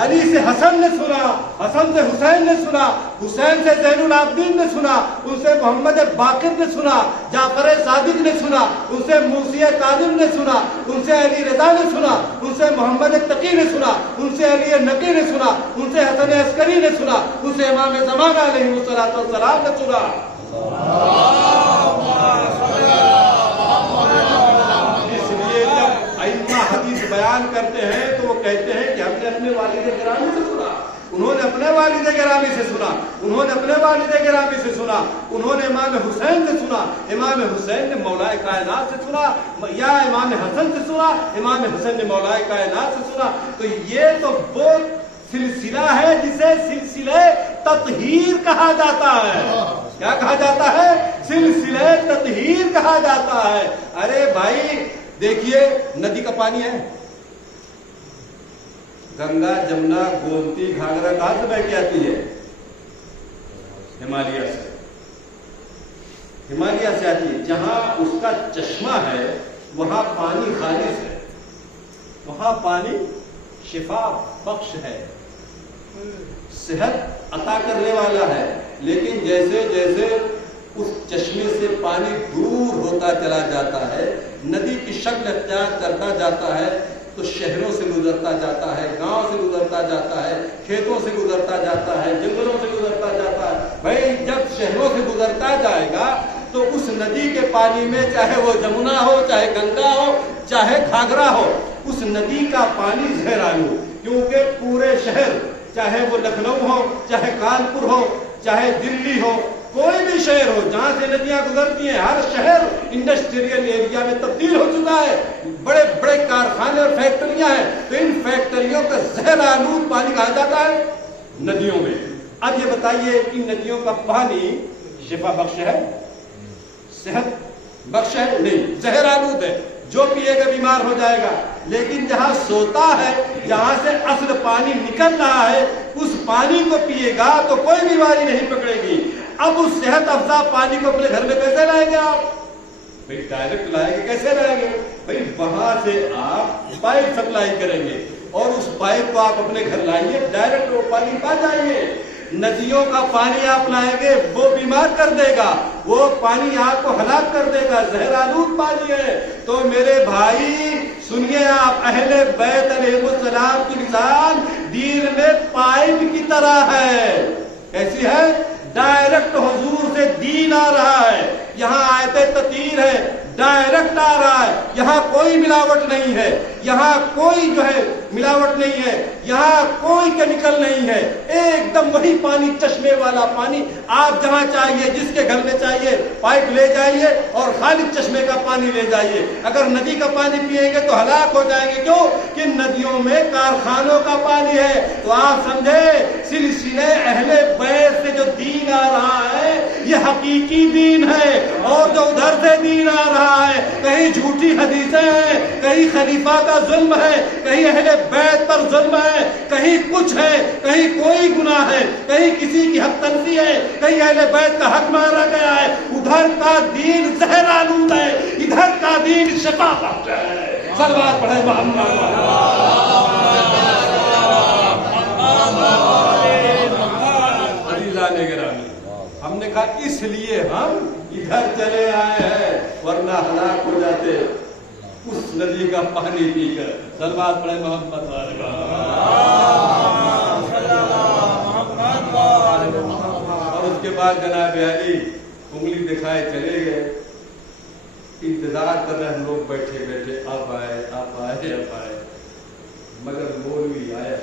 علی سے حسن نے سنا، حسن سے حسین نے سنا، حسین سے زین العابدین نے سنا، ان سے محمد باقر نے سنا، جعفر صادق نے سنا، ان سے موسی کاظم نے سنا، ان سے علی رضا نے سنا، ان سے محمد تقی نے سنا، ان سے علی نقی نے سنا، ان سے حسن عسکری نے سنا، ان سے امام زمانہ علیہ السلام نے سنا۔ اس لیے جب ائمہ حدیث بیان کرتے ہیں تو وہ کہتے ہیں کہ ہم نے اپنے والد گرامی سے سنا، انہوں نے اپنے والد گرامی سے سنا، انہوں نے اپنے والد گرامی سے سنا، انہوں نے امام حسین سے سنا، امام حسین نے مولا کائنات سے سنا، یا امام حسن سے سنا، امام حسن نے مولا کائنات سے سنا۔ تو یہ تو وہ سلسلہ ہے جسے سلسلہ تطہیر کہا جاتا ہے۔ کیا کہا جاتا ہے؟ سلسلہ تطہیر کہا جاتا ہے۔ ارے بھائی دیکھیے، ندی کا پانی ہے، گنگا جمنا گومتی گھاگرا کہاں سے بہ کے آتی ہے؟ ہمالیہ سے، ہمالیہ سے آتی ہے۔ جہاں اس کا چشمہ ہے وہاں پانی خالص ہے، وہاں پانی شفا بخش ہے، صحت عطا کرنے والا ہے۔ لیکن جیسے جیسے اس چشمے سے پانی دور ہوتا چلا جاتا ہے، ندی کی شکل اختیار کرتا جاتا ہے، تو شہروں سے گزرتا جاتا ہے، گاؤں سے گزرتا جاتا ہے، کھیتوں سے گزرتا جاتا ہے، جنگلوں سے گزرتا جاتا ہے۔ بھائی جب شہروں سے گزرتا جائے گا تو اس ندی کے پانی میں چاہے وہ جمنا ہو، چاہے گنگا ہو، چاہے گھاگرا ہو، اس ندی کا پانی زہرآلود، کیونکہ پورے شہر، چاہے وہ لکھنؤ ہو، چاہے کانپور ہو، چاہے دلی ہو، کوئی بھی شہر ہو جہاں سے ندیاں گزرتی ہیں، ہر شہر انڈسٹریل ایریا میں تبدیل ہو چکا ہے، بڑے بڑے کارخانے اور فیکٹریاں ہیں، تو ان فیکٹریوں کا زہر آلود پانی کہا جاتا ہے ندیوں میں۔ اب یہ بتائیے کہ ندیوں کا پانی شفا بخش ہے، صحت بخش ہے؟ نہیں، زہر آلود ہے، جو پیے گا بیمار ہو جائے گا۔ لیکن جہاں سوتا ہے، جہاں سے اصل پانی نکل رہا ہے، اس پانی کو پیے گا تو کوئی بیماری نہیں پکڑے گی۔ اب اس صحت افزا پانی کو اپنے گھر میں کیسے لائیں گے آپ؟ بھائی ڈائریکٹ لائیں گے، کیسے لائیں گے؟ بھائی وہاں سے آپ پائپ سپلائی کریں گے اور اس پائپ کو آپ اپنے گھر لائیے، ڈائریکٹ وہ پانی پا جائیے۔ ندیوں کا پانی آپ لائیں گے وہ بیمار کر دے گا، وہ پانی آپ کو ہلاک کر دے گا، زہر آلود پانی ہے۔ تو میرے بھائی سنیے، آپ اہل بیت علیہ السلام کی مثال دین میں پائپ کی طرح ہے۔ کیسی ہے؟ ڈائریکٹ حضور سے دین آ رہا ہے، یہاں آیت تطہیر ہے، ڈائریکٹ آ رہا ہے، یہاں کوئی ملاوٹ نہیں ہے، یہاں کوئی ملاوٹ نہیں ہے، یہاں کوئی کیمیکل نہیں ہے، ایک دم وہی پانی، چشمے والا پانی۔ آپ جہاں چاہیے، جس کے گھر میں چاہیے، پائپ لے جائیے اور خالص چشمے کا پانی لے جائیے۔ اگر ندی کا پانی پیئیں گے تو ہلاک ہو جائیں گے، کیوں کہ ندیوں میں کارخانوں کا پانی ہے۔ تو آپ سمجھے، سلسلہ اہل بیت سے جو دین آ رہا ہے یہ حقیقی دین ہے، اور جو ادھر سے دین آ رہا ہے کہیں جھوٹی حدیثیں ہیں، کہیں خلیفہ کا ظلم ہے، کہیں اہل بیت پر ظلم ہے، کہیں کچھ ہے، کہیں کوئی گناہ ہے، کہیں کسی کی حق تلفی ہے، کہیں اہل بیت کا حق مارا گیا ہے۔ ادھر کا دین زہر آلود ہے، ادھر کا دین شفا بخش ہے۔ صلوات پڑھیں محمد۔ ہم نے کہا اس لیے ہم ادھر چلے آئے ہیں، ورنہ ہلاک ہو جاتے اس ندی کا پانی پی کر۔ صلوات پڑھیں محمد۔ اور اس کے بعد جناب علی انگلی دکھائے چلے گئے، انتظار کر رہے ہم لوگ بیٹھے بیٹھے، اب آئے اب آئے اب آئے، مگر مولوی آیا۔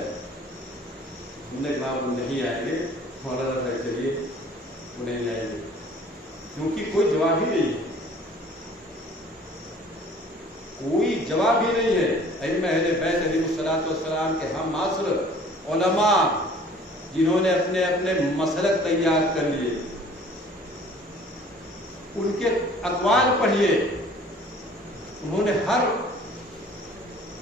ہم نے کہا وہ نہیں آئیں گے، مولانا صاحب چلیے انہیں لائیں گے، کیونکہ کوئی جواب ہی نہیں ہے، کوئی جواب ہی نہیں ہے۔ ائمہ اہل بیت علیہ السلام کے ہم معاصر علماء جنہوں نے اپنے اپنے مسلک تیار کر لیے، ان کے اقوال پڑھیے، انہوں نے ہر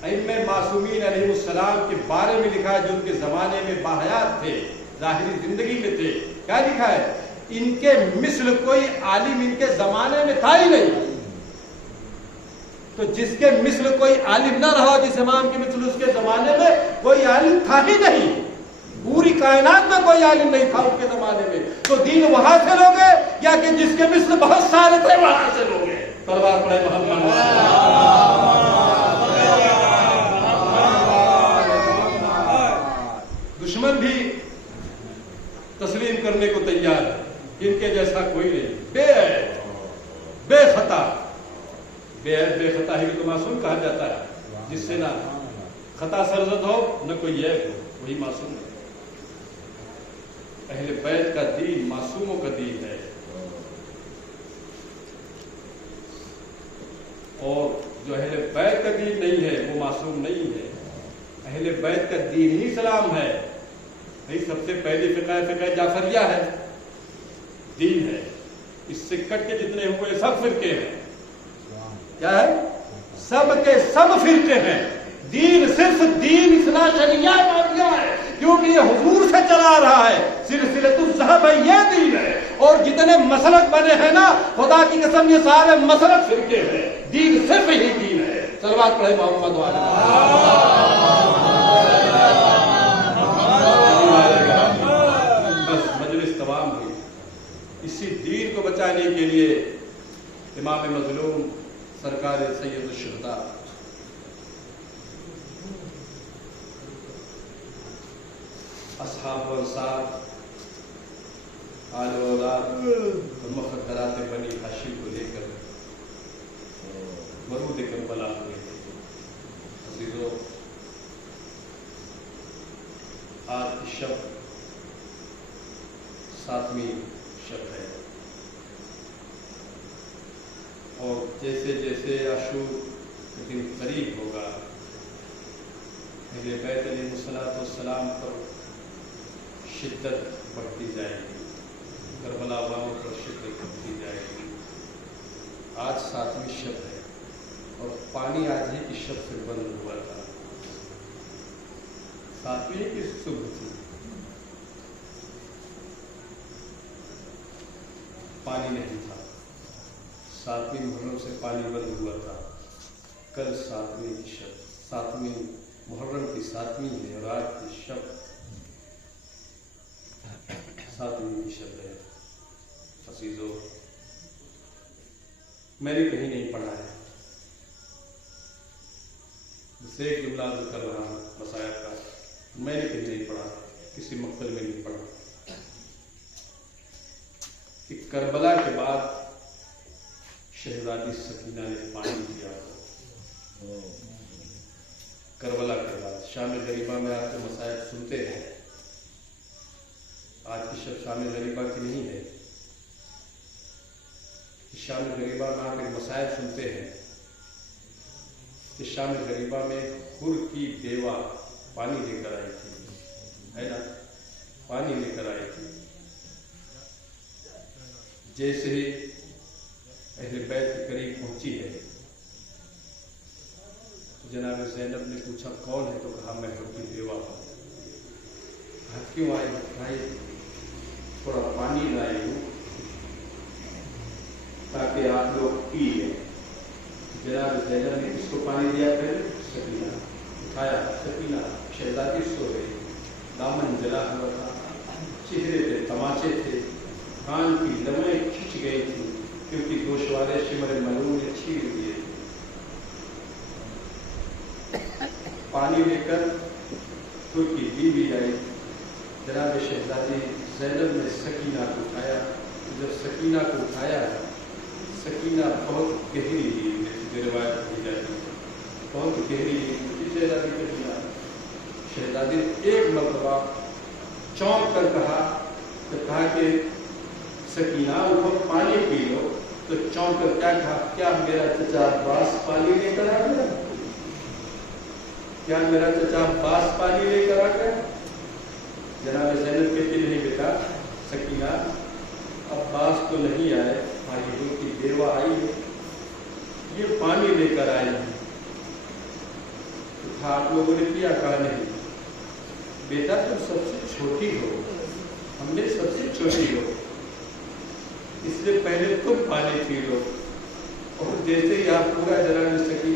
ائمہ معصومین علیہ السلام کے بارے میں لکھا ہے جو ان کے زمانے میں باحیات تھے، ظاہری زندگی میں تھے۔ کیا لکھا ہے؟ ان کے مثل کوئی عالم ان کے زمانے میں تھا ہی نہیں، تو جس کے مثل کوئی عالم نہ رہا، جس امام کے مثل اس کے زمانے میں کوئی عالم تھا ہی نہیں، پوری کائنات میں کوئی عالم نہیں تھا اس کے زمانے میں، تو دین وہاں سے لوگے یا کہ جس کے مثل بہت سارے تھے وہاں سے لوگے؟ دربار پڑے محمد۔ دشمن بھی تسلیم کرنے کو تیار ہے، ان کے جیسا کوئی نہیں، بے عیب بے خطا، بے عیب بے خطا ہی تو معصوم کہا جاتا ہے، جس سے نہ خطا سرزد ہو نہ کوئی عیب ہو، وہی معصوم ہے۔ اہل بیت کا دین معصوموں کا دین ہے، اور جو اہل بیت کا دین نہیں ہے وہ معصوم نہیں ہے۔ اہل بیت کا دین ہی اسلام ہے، نہیں سب سے پہلی فقہ جعفریہ ہے، دین ہے، اس سے کٹ کے جتنے ہوئے سب فرقے ہیں، کیا ہے؟ سب کے سب فرقے ہیں، دین صرف دین اصلاح شریعہ باقیہ ہے، کیونکہ یہ حضور سے چلا رہا ہے، سلسلۃ الذہب ہے، یہ دین ہے، اور جتنے مسلک بنے ہیں نا، خدا کی قسم یہ سارے مسلک فرقے ہیں، دین صرف ہی دین ہے۔ صلوات پڑھے محمد والے۔ اسی دین کو بچانے کے لیے امام مظلوم سرکار سید الشہداء اصحاب و انصار آل و اولاد اور مخدرات بنی ہاشم کو لے کر مرود کربلا ہوئے تھے۔ عزیزو، آج کی شب 7ویں شب ہے، اور جیسے جیسے عاشور کے دن قریب ہوگا، اہل بیت علیہ الصلوۃ والسلام پر شدت بڑھتی جائے گی، کربلا والوں پر شدت بڑھتی جائے گی۔ آج 7ویں شب ہے، اور پانی آج ہی کی شب سے بند ہوا تھا، 7ویں کی صبح تھی، پانی نہیں تھا، 7ویں محرم سے پانی بند ہوا تھا۔ کل 7ویں کی شب، 7ویں محرم کی 7ویں ہے، اور آج کی شب 7ویں کی شب ہے۔ عزیزو، میں نے کہیں نہیں پڑھا ہے، بس ایک جملہ کر رہا ہوں مسائل کا، میں نے کہیں نہیں پڑھا، کسی مقبل میں نہیں پڑھا کہ کربلا کے بعد شہزادی سکینہ نے پانی دیا ہو۔ کربلا کے بعد شام غریبہ میں آپ کے مسائل سنتے ہیں، آج کی شب شام غریبہ کی نہیں ہے، شام غریبہ میں آپ کے مسائل سنتے ہیں کہ شام غریبہ میں حر کی بیوہ پانی لے کر آئی تھی، ہے نا، پانی لے کر آئی تھی۔ جیسے ہی اہل بیت کے قریب پہنچی ہے، جناب زینب نے پوچھا کون ہے، تو کہا میں حر کی بیوہ ہوں۔ کہا کیوں آئے؟ بھائی تھوڑا پانی لائی ہوں تاکہ آپ لوگ پی لیں۔ جناب زینب نے کس کو پانی دیا؟ پھر سکینہ اٹھایا، سکینہ شہزادی سو گئی، دامن جلا ہوا تھا، چہرے پہ تماچے تھے، کان کی لمعیں کھچ گئی تھی کیونکہ گوشوارے شمر ملون نے چھین دیے۔ پانی لے کر خود کی بیوی آئی، جناب شہزادی زینب نے سکینہ کو اٹھایا۔ جب سکینہ کو اٹھایا، سکینہ بہت گہری نیند میں تھی، روایت کی جاتی ہے بہت گہری نیند میں تھی شہزادی کے بنا۔ شہزادی ایک مرتبہ چونک کر کہا کہ سکینہ اٹھو پانی پی لو، تو چونک کر کیا کہا؟ کیا میرا چچا عباس پانی لے کر آ گیا؟ کیا میرا چچا عباس پانی لے کر آ گیا؟ جناب زینب کہتی نہیں بیٹا سکینہ، عباس تو نہیں آئے، بھائی کی بیوہ آئی ہے، یہ پانی لے کر آئی ہے۔ تو آپ لوگوں نے کیا؟ کہا نہیں بیٹا تم سب سے چھوٹی ہو، ہم نے سب سے چھوٹی ہو، اس لیے پہلے تم پانی پی لو۔ اور جیسے ہی آپ پورا جناب سکینہ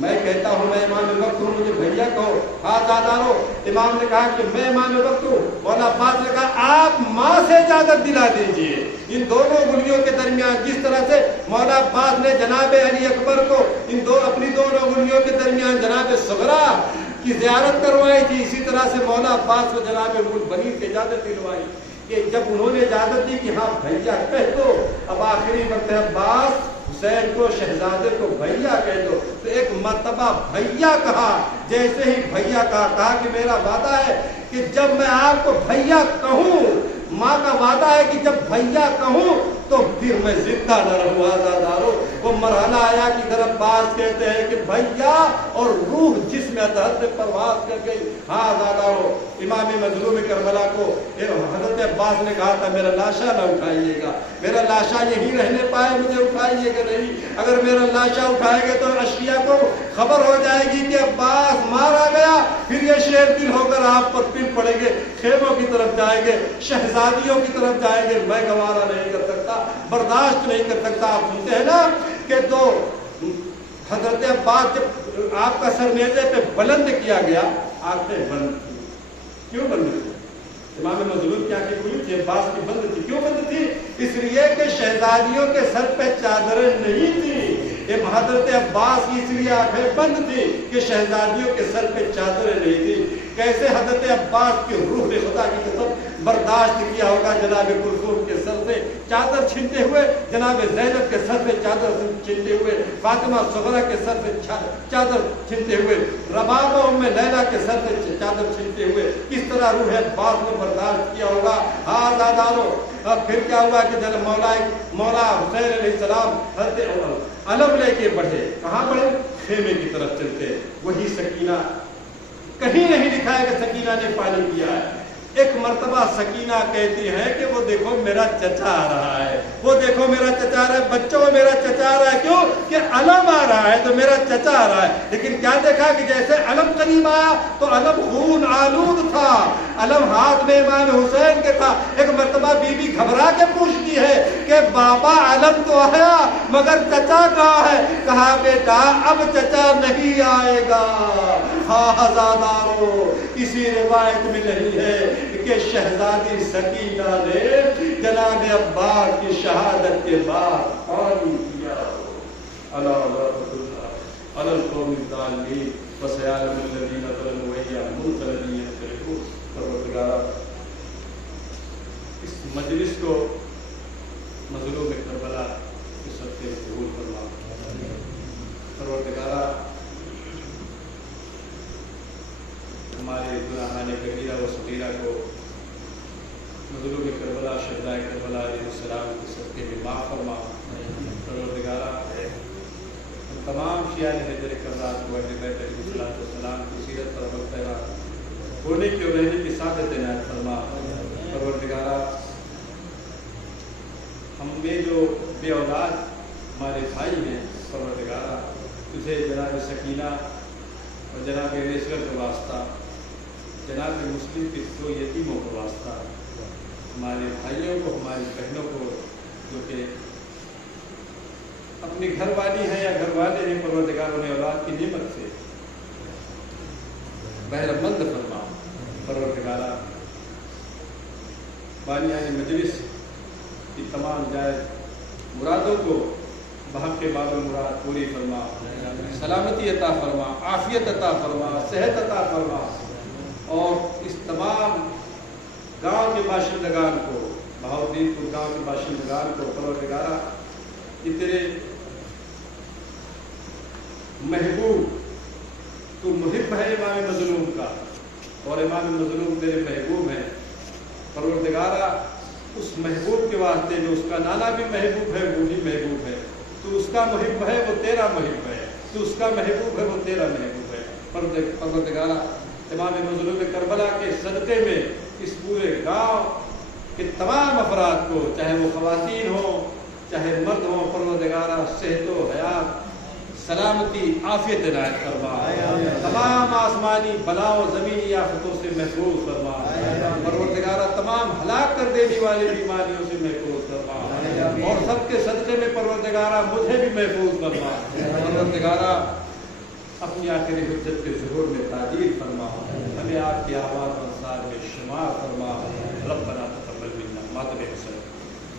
میں کہتا ہوں میں امام وقت ہوں، مجھے بھیا کہو، آزادارو۔ امام نے کہا کہ میں امام وقت ہوں۔ مولانا عباس نے کہا آپ ماں سے اجازت دلا دیجئے۔ ان دونوں انگلیوں کے درمیان جس طرح سے مولانا عباس نے جناب علی اکبر کو اپنی دونوں انگلیوں کے درمیان جناب صغرا کی زیارت کروائی تھی، اسی طرح سے مولانا عباس کو جناب بنی کی اجازت دلوائی کہ جب انہوں نے اجازت دی کہ ہاں بھیا کہہ دو، اب آخری وقت ہے عباس حسین کو شہزادے کو بھیا کہہ دو، تو ایک مرتبہ بھیا کہا۔ جیسے ہی بھیا کہا کہ میرا وعدہ ہے کہ جب میں آپ کو بھیا کہوں، ماں کا وعدہ ہے کہ جب بھیا کہوں تو پھر میں زندہ نہ رہوں۔ آزادارو، وہ مرحلہ آیا کہ ادھر عباس کہتے ہیں کہ بھیا اور روح جس میں عدالت پرواز کر گئی۔ ہاں آزادارو، امام مظلوم کربلا کو حضرت عباس نے کہا تھا میرا لاشا نہ اٹھائیے گا، میرا لاشا یہیں رہنے پائے، مجھے اٹھائیے گا نہیں۔ اگر میرا لاشا اٹھائے گے تو اشیاء کو خبر ہو جائے گی کہ عباس مارا گیا، پھر یہ شیر دل ہو کر آپ پر پل پڑیں گے، خیموں کی طرف جائیں گے، شہزادیوں کی طرف جائیں گے۔ میں گوارا نہیں کر سکتا، برداشت نہیں کر سکتا۔ آپ سنتے ہیں نا کہ دو حضرت عباس جب آپ کا سر نیزے پہ بلند کیا گیا، آنکھیں بند تھی۔ کیوں بند تھی؟ امام مظلوم کی آنکھیں کھلی تھی، عباس کی بند تھی۔ کیوں بند تھی؟ اس لیے کہ شہزادیوں کے سر پہ چادریں نہیں تھی۔ حضرت عباس کی اس لیے آنکھیں بند تھی کہ شہزادیوں کے سر پہ چادریں نہیں تھی۔ کیسے حضرت عباس کی روح نے خدا کی قسم برداشت کیا ہوگا جناب کلثوم کے سر سے چادر چھینتے ہوئے، جناب زینب کے سر سے چادر چھینتے ہوئے، فاطمہ صغرا کے سر سے چادر چھینتے ہوئے، ربابہ ام لیلا کے سر سے چادر چھینتے ہوئے، کس طرح روح عباس نے برداشت کیا ہوگا۔ آزادارو، اب پھر کیا ہوا کہ جب مولا حسین علیہ السلام حضرت علم لے کے بڑھے، کہاں بڑھے؟ خیمے کی طرف چلتے۔ وہی سکینہ، کہیں نہیں لکھا ہے کہ سکینہ نے پانی پیا ہے۔ ایک مرتبہ سکینہ کہتی ہے کہ وہ دیکھو میرا چچا آ رہا ہے، وہ دیکھو میرا چچا آ رہا ہے، بچوں میرا چچا آ رہا ہے۔ کیوں کہ علم آ رہا ہے تو میرا چچا آ رہا ہے۔ لیکن کیا دیکھا کہ جیسے علم قریب آیا تو علم خون آلود تھا، علم ہاتھ میں امام حسین کے تھا۔ ایک مرتبہ بی بی گھبرا کے پوچھتی ہے کہ بابا علم تو آیا مگر چچا کہاں ہے؟ کہا بیٹا اب چچا نہیں آئے گا۔ آزادارو، کسی روایت میں نہیں ہے کہ شہزادی سکینہ نے جناب عباس کی شہادت کے بعد پانی پیا۔ اللہ القوم الظالمین وسيعلم الذين ظلموا أيهم الذين ينتصرون۔ پروردگارا، اس مجلس کو مظلوم کربلا کے صدقے قبول فرما۔ پروردگارا، ہمارے گناہان کبیرہ و صغیرہ کو مظلوم کربلا شہداء کربلا علیہ السلام کے صدقے میں معاف فرما۔ پروردگارا، تمام شیعہ حیدر کرار کو اہل بیت علیہ السلام کی سیرت پر عمل پیرا ہونے کی اور رہنے کی سعادت عنایت فرما۔ پروردگارا، ہم میں جو بے اولاد ہمارے بھائی ہیں، پروردگارا تجھے جناب سکینہ اور جناب ریسگر کا واسطہ، جناب مسلم کے دو یتیموں کا واسطہ، ہمارے بھائیوں کو، ہماری بہنوں کو جو کہ اپنی گھر والی ہیں یا گھر والے ہیں، پروردگار انہیں اولاد کی نعمت سے بہرہ مند فرما۔ پروردگارا، بانیان مجلس کی تمام جائز مرادوں کو بحق باب المراد پوری فرما، سلامتی عطا فرما، عافیت عطا فرما، صحت عطا فرما، اور اس تمام گاؤں کے باشندگان کو، بہاؤالدین پور گاؤں کے باشندگان کو پروردگارا، یہ تیرے محبوب، تو محب ہے امام مظلوم کا، اور امام مظلوم تیرے محبوب ہیں۔ پروردگارا، اس محبوب کے واسطے جو اس کا نانا بھی محبوب ہے وہ بھی محبوب ہے، تو اس کا محب ہے وہ تیرا محب ہے، تو اس کا محبوب ہے وہ تیرا محبوب ہے۔ پروردگارا، امام مظلوم کربلا کے صدقے میں اس پورے گاؤں کے تمام افراد کو، چاہے وہ خواتین ہوں چاہے مرد ہوں، پروردگارا صحت و حیات، سلامتی، عافیت عنایت فرما، تمام آسمانی بلاؤں زمینی آفتوں سے محفوظ فرما۔ پروردگارا، تمام ہلاک کر دینے والی بیماریوں سے محفوظ فرما، اور سب کے صدقے میں پروردگارا مجھے بھی محفوظ فرما۔ پروردگارا، اپنی آخری حجت کے ظہور میں تعدیل فرما، ہمیں آپ کی آواز انصار میں شمار فرما، ربنا تقبل منا ماتب حسن